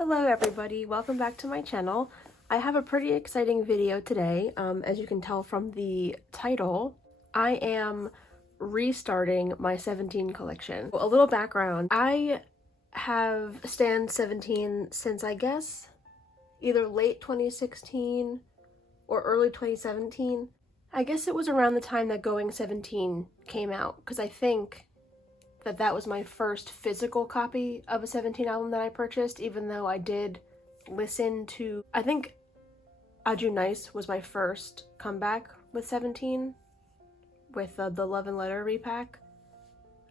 Hello everybody, welcome back to my channel. I have a pretty exciting video today. As you can tell from the title, I am restarting my 17 collection. A little background, I have Stan 17 since I guess either late 2016 or early 2017. I guess it was around the time that Going 17 came out, because I think that was my first physical copy of a 17 album that I purchased, even though I did listen to, I think Aju Nice was my first comeback with 17, with the Love and Letter repack.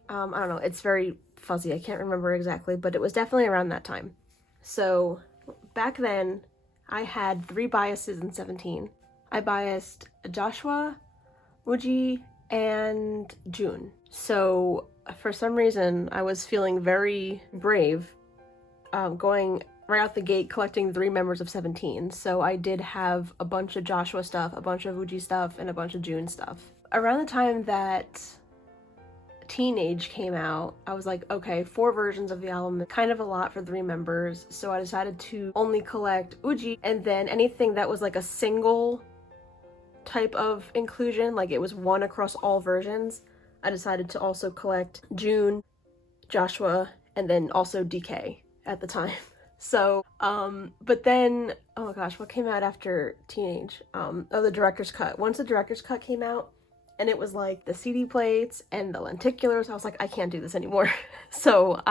I don't know, it's very fuzzy, I can't remember exactly, but it was definitely around that time. So back then, I had 3 biases in 17. I biased Joshua, Uji, and June. So for some reason, I was feeling very brave going right out the gate collecting 3 members of 17. So I did have a bunch of Joshua stuff, a bunch of Uji stuff, and a bunch of June stuff. Around the time that Teenage came out, I was like, okay, 4 versions of the album, kind of a lot for 3 members. So I decided to only collect Uji, and then anything that was like a single type of inclusion, like it was one across all versions, I decided to also collect June, Joshua, and then also DK at the time. So, but then, oh gosh, what came out after Teenage? The director's cut. Once the director's cut came out, and it was like the CD plates and the lenticulars, I was like, I can't do this anymore. So,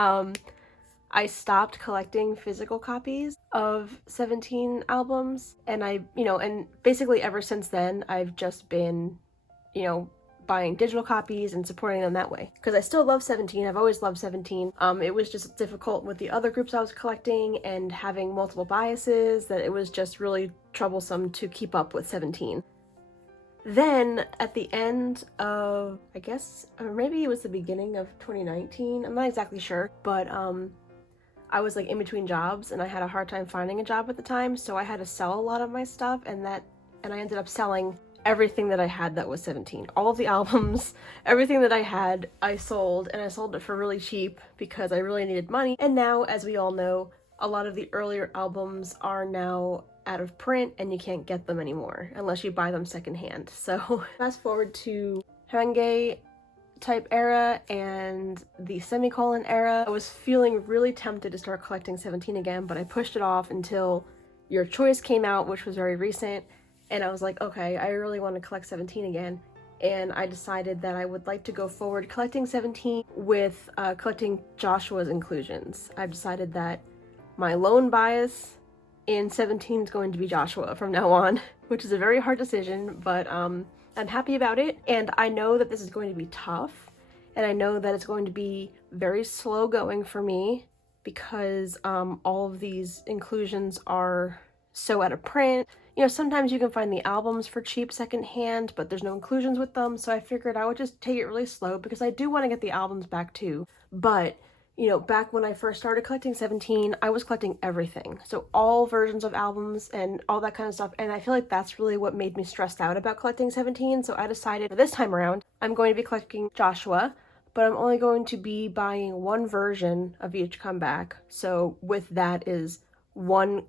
I stopped collecting physical copies of 17 albums, and and basically ever since then, I've just been, buying digital copies and supporting them that way. Because I still love 17, I've always loved 17. It was just difficult with the other groups I was collecting and having multiple biases, that it was just really troublesome to keep up with 17. Then at the end of, I guess, or maybe it was the beginning of 2019, I'm not exactly sure, but I was like in between jobs and I had a hard time finding a job at the time, so I had to sell a lot of my stuff, and I ended up selling everything that I had that was 17. All of the albums, everything that I had, I sold, and I sold it for really cheap because I really needed money. And now, as we all know, a lot of the earlier albums are now out of print and you can't get them anymore unless you buy them secondhand. So fast forward to Hwanghae type era and the semicolon era, I was feeling really tempted to start collecting 17 again, but I pushed it off until Your Choice came out, which was very recent. And I was like, okay, I really want to collect 17 again. And I decided that I would like to go forward collecting 17 with collecting Joshua's inclusions. I've decided that my lone bias in 17 is going to be Joshua from now on, which is a very hard decision, but I'm happy about it. And I know that this is going to be tough. And I know that it's going to be very slow going for me because all of these inclusions are so out of print. Sometimes you can find the albums for cheap secondhand, but there's no inclusions with them, so I figured I would just take it really slow because I do want to get the albums back too. But, back when I first started collecting 17, I was collecting everything. So all versions of albums and all that kind of stuff, and I feel like that's really what made me stressed out about collecting 17, so I decided this time around, I'm going to be collecting Joshua, but I'm only going to be buying 1 version of each comeback. So with that is 1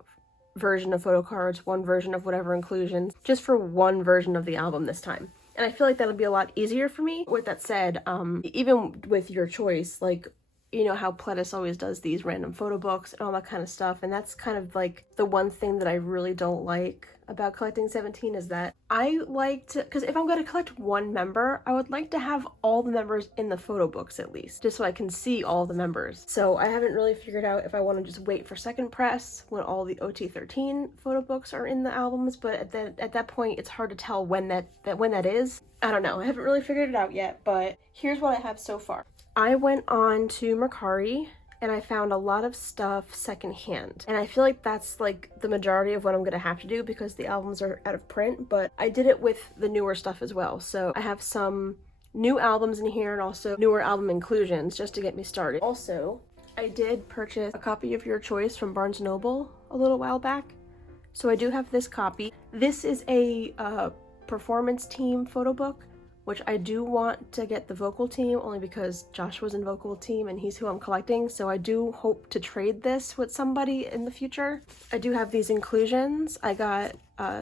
version of photo cards, 1 version of whatever inclusions, just for 1 version of the album this time. And I feel like that'll be a lot easier for me. With that said, even with Your Choice, like, how Pledis always does these random photo books and all that kind of stuff, and that's kind of like the one thing that I really don't like about collecting 17 is that I like to, because if I'm going to collect 1 member, I would like to have all the members in the photo books at least, just so I can see all the members. So I haven't really figured out if I want to just wait for second press when all the OT13 photo books are in the albums, but at that point it's hard to tell when that is. I don't know, I haven't really figured it out yet, but here's what I have so far. I went on to Mercari and I found a lot of stuff secondhand. And I feel like that's like the majority of what I'm gonna have to do because the albums are out of print, but I did it with the newer stuff as well. So I have some new albums in here and also newer album inclusions just to get me started. Also, I did purchase a copy of Your Choice from Barnes & Noble a little while back. So I do have this copy. This is a performance team photo book which I do want to get the vocal team only because Joshua's in vocal team and he's who I'm collecting, so I do hope to trade this with somebody in the future. I do have these inclusions. I got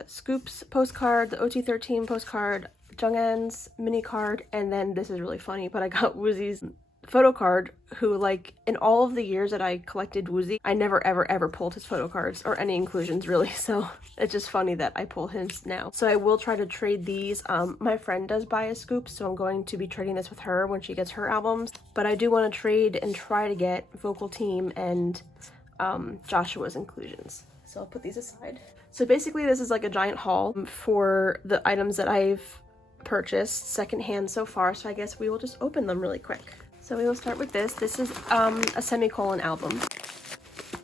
Scoop's postcard, the OT13 postcard, Jung'un's mini card, and then this is really funny, but I got Woozy's photo card, who, like, in all of the years that I collected Woozy, I never ever pulled his photo cards or any inclusions really, so it's just funny that I pull his now. So I will try to trade these. My friend does buy a Scoop, so I'm going to be trading this with her when she gets her albums, but I do want to trade and try to get vocal team and Joshua's inclusions. So I'll put these aside. So basically this is like a giant haul for the items that I've purchased secondhand so far, so I guess we will just open them really quick. So we will start with this. This is a semicolon album.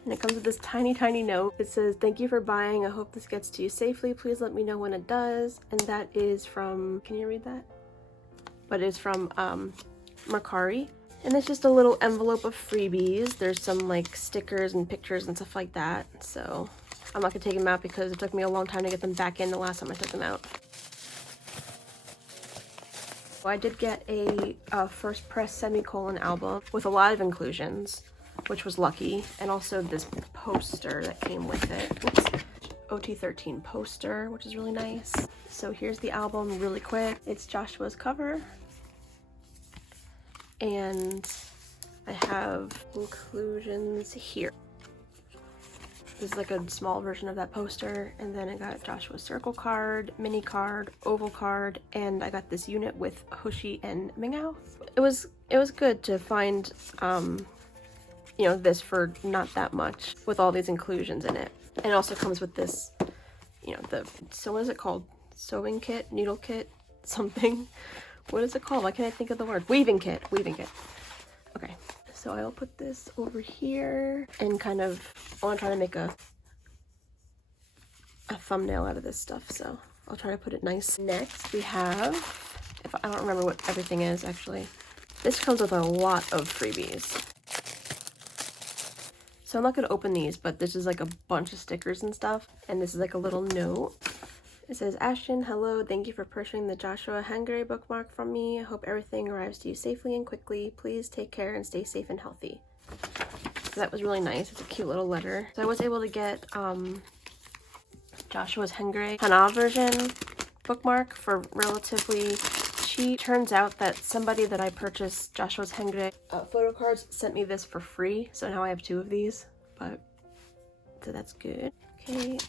And it comes with this tiny note. It says, "Thank you for buying. I hope this gets to you safely. Please let me know when it does." And that is from, can you read that? But it's from Mercari. And it's just a little envelope of freebies. There's some like stickers and pictures and stuff like that. So I'm not gonna take them out because it took me a long time to get them back in the last time I took them out. I did get a first press semicolon album with a lot of inclusions, which was lucky, and also this poster that came with it. Oops. OT13 poster, which is really nice. So here's the album really quick. It's Joshua's cover, and I have inclusions here. This is like a small version of that poster, and then I got Joshua's circle card, mini card, oval card, and I got this unit with Hoshi and Mingao. It was good to find you know, this for not that much with all these inclusions in it. And it also comes with this, you know, so what is it called? Sewing kit, needle kit, something. What is it called? Why can't I think of the word? Weaving kit. Okay. So I'll put this over here and kind of, I want to try to make a thumbnail out of this stuff, so I'll try to put it nice. Next we have, I don't remember what everything is actually. This comes with a lot of freebies. So I'm not going to open these, but this is like a bunch of stickers and stuff, and this is like a little note. It says, "Ashton, hello, thank you for purchasing the Joshua Hangare bookmark from me. I hope everything arrives to you safely and quickly. Please take care and stay safe and healthy." So that was really nice. It's a cute little letter. So I was able to get Joshua's Hangare Hana version bookmark for relatively cheap. Turns out that somebody that I purchased Joshua's Hangare photo cards sent me this for free, so now I have 2 of these, but so that's good. Okay,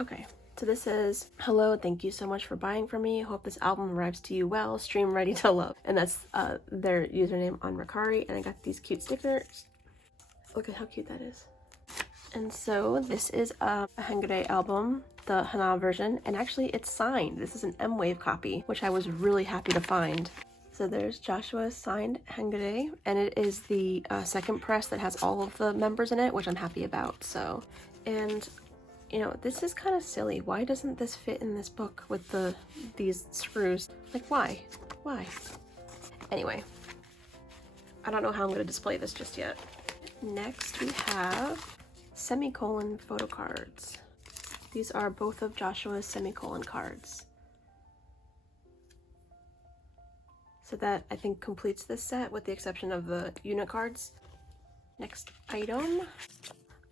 okay, so this says, "Hello, thank you so much for buying from me. Hope this album arrives to you well. Stream ready to love." And that's their username on Mercari. And I got these cute stickers. Look at how cute that is. And so this is a Hangare album, the Hana version, and actually it's signed. This is an M-Wave copy, which I was really happy to find. So there's Joshua's signed Hangare, and it is the second press that has all of the members in it, which I'm happy about. So, and you know, this is kind of silly. Why doesn't this fit in this book with these screws? Like, why? Anyway, I don't know how I'm going to display this just yet. Next we have semicolon photo cards. These are both of Joshua's semicolon cards. So that, I think, completes this set with the exception of the unit cards. Next item.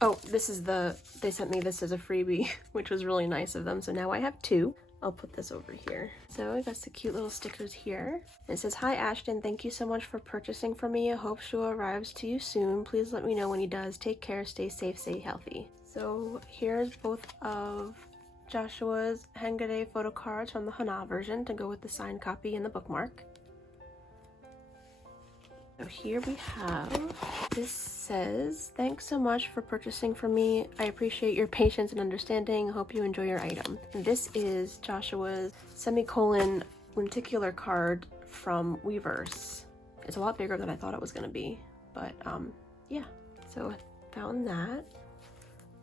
Oh, this is they sent me this as a freebie, which was really nice of them. So now I have 2. I'll put this over here. So I got the cute little stickers here. It says, "Hi Ashton, thank you so much for purchasing from me. I hope Shua arrives to you soon. Please let me know when he does. Take care, stay safe, stay healthy." So here's both of Joshua's Hangare photo cards from the Hana version to go with the signed copy and the bookmark. So here we have, this says, "Thanks so much for purchasing from me. I appreciate your patience and understanding. Hope you enjoy your item." And this is Joshua's semicolon lenticular card from Weverse. It's a lot bigger than I thought it was going to be, but yeah. So I found that.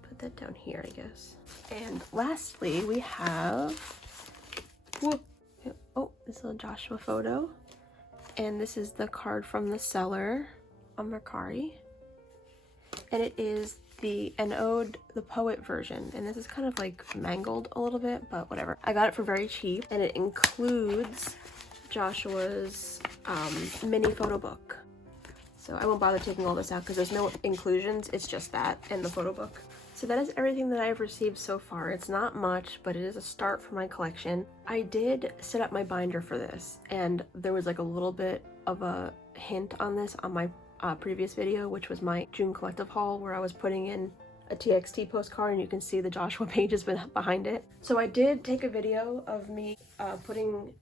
Put that down here, I guess. And lastly, we have, oh, this is a Joshua photo. And this is the card from the seller on Mercari. And it is An Ode the Poet version, and this is kind of like mangled a little bit, but whatever. I got it for very cheap, and it includes Joshua's mini photo book. So I won't bother taking all this out because there's no inclusions, it's just that and the photo book. So that is everything that I've received so far. It's not much, but it is a start for my collection. I did set up my binder for this, and there was like a little bit of a hint on this on my previous video, which was my June collective haul, where I was putting in a TXT postcard and you can see the Joshua pages behind it. So I did take a video of me putting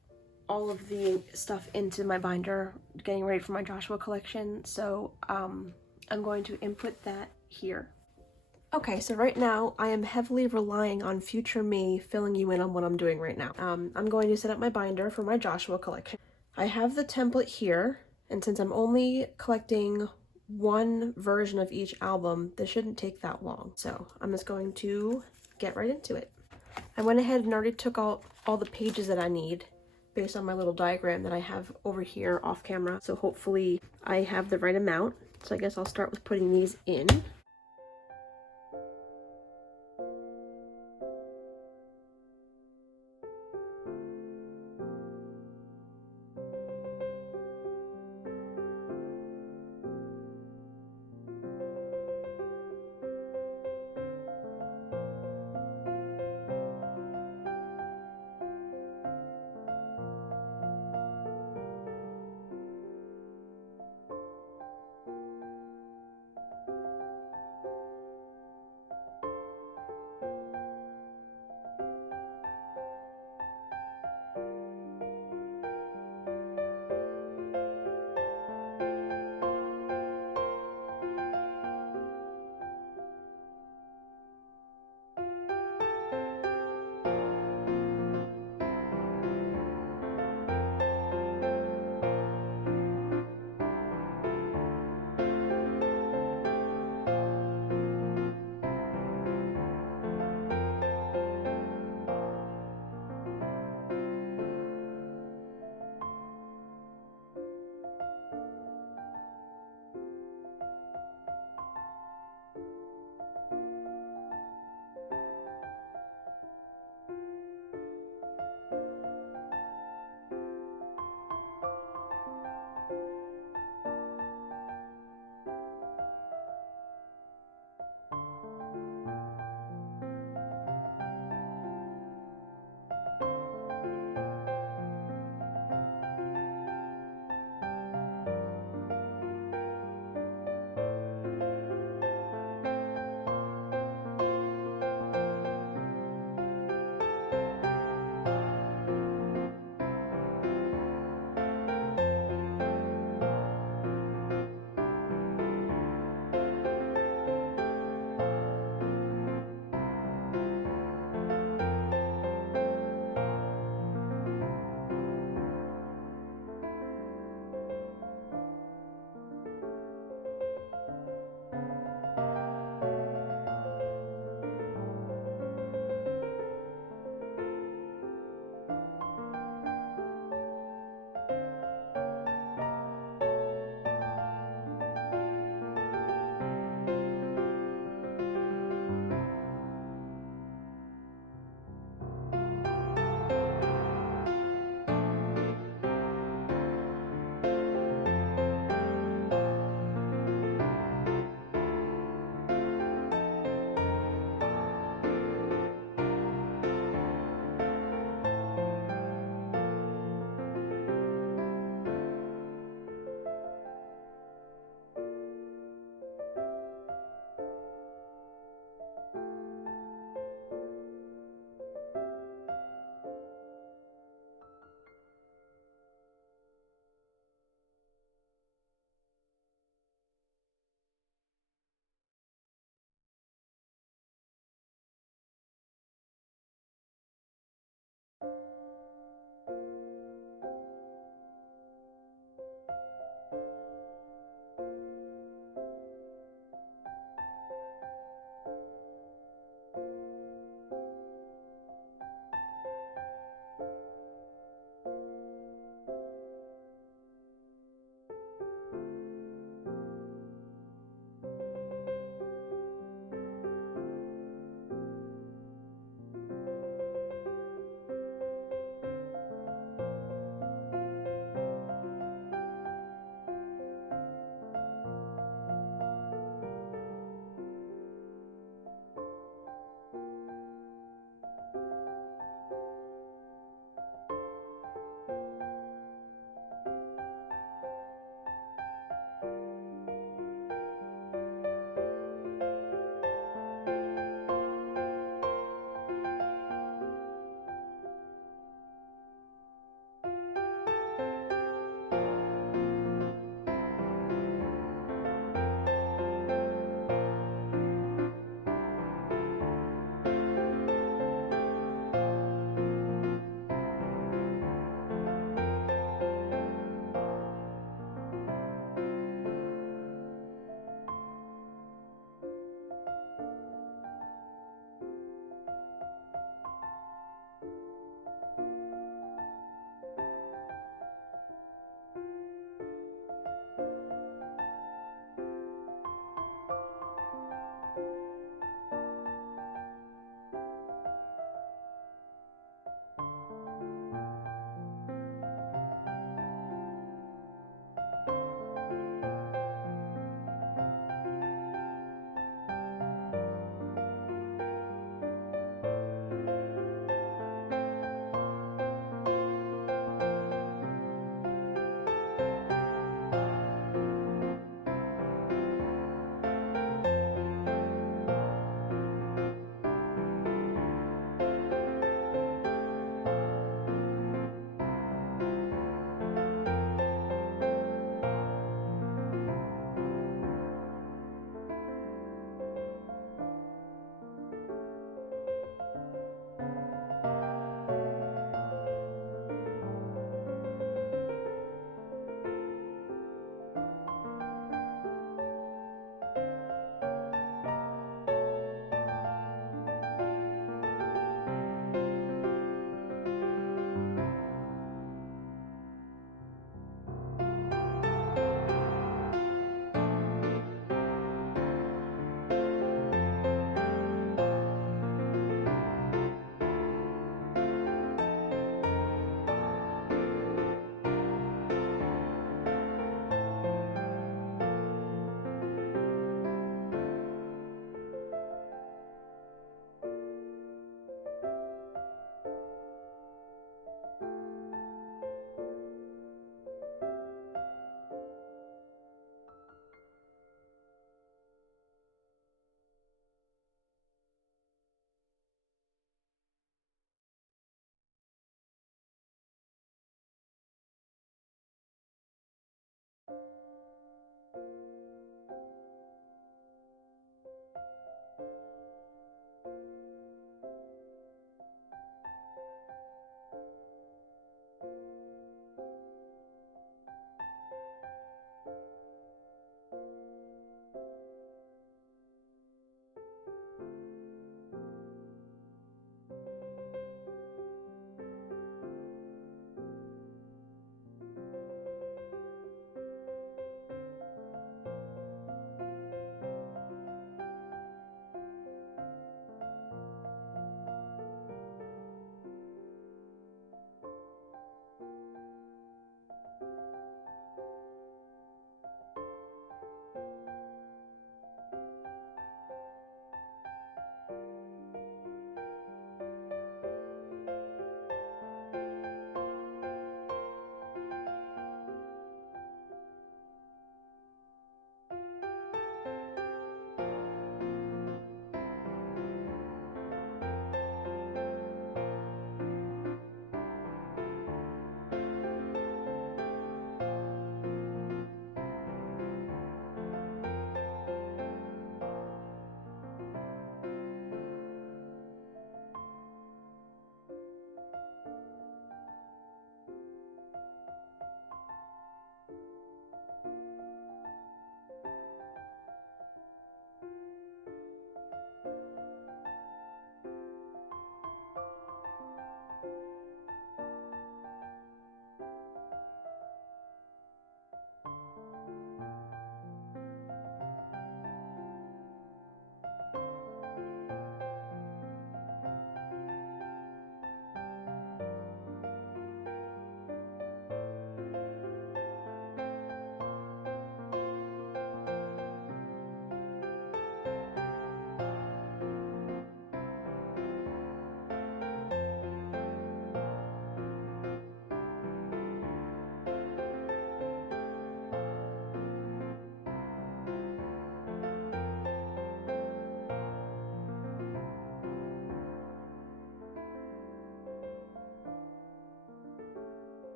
all of the stuff into my binder, getting ready for my Joshua collection. So I'm going to input that here. Okay, so right now I am heavily relying on future me filling you in on what I'm doing right now. I'm going to set up my binder for my Joshua collection. I have the template here, and since I'm only collecting one version of each album, this shouldn't take that long. So I'm just going to get right into it. I went ahead and already took all the pages that I need based on my little diagram that I have over here off camera. So hopefully I have the right amount. So I guess I'll start with putting these in.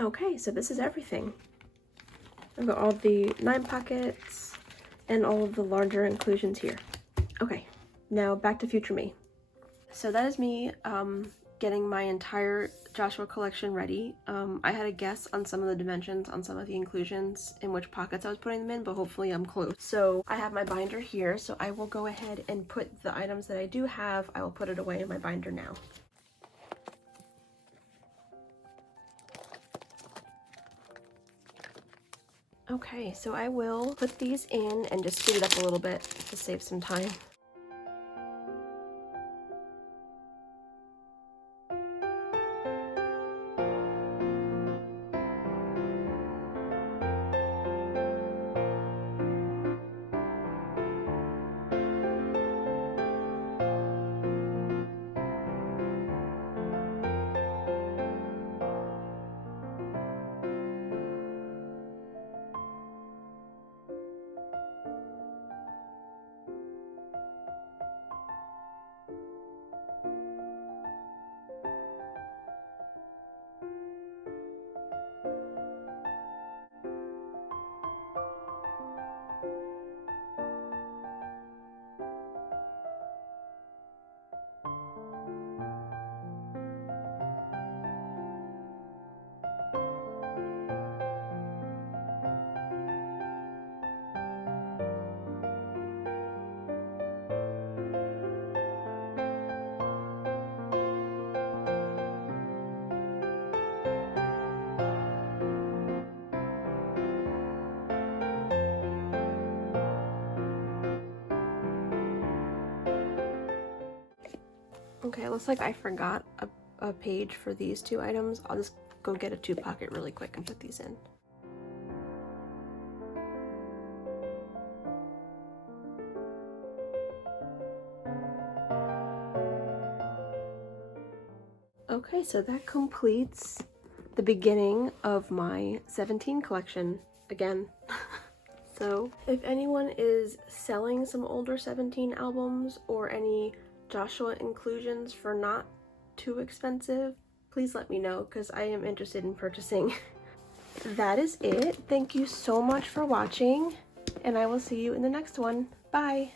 Okay, so this is everything. I've got all the 9 pockets and all of the larger inclusions here. Okay, now back to future me. So that is me getting my entire Joshua collection ready. I had a guess on some of the dimensions on some of the inclusions in which pockets I was putting them in, but hopefully I'm close. So I have my binder here, so I will go ahead and put the items that I do have, I will put it away in my binder now. Okay, so I will put these in and just speed it up a little bit to save some time. Okay, it looks like I forgot a page for these 2 items. I'll just go get a 2 pocket really quick and put these in. Okay, so that completes the beginning of my 17 collection again. So if anyone is selling some older 17 albums or any Joshua inclusions for not too expensive, please let me know because I am interested in purchasing. That is it. Thank you so much for watching, and I will see you in the next one. Bye!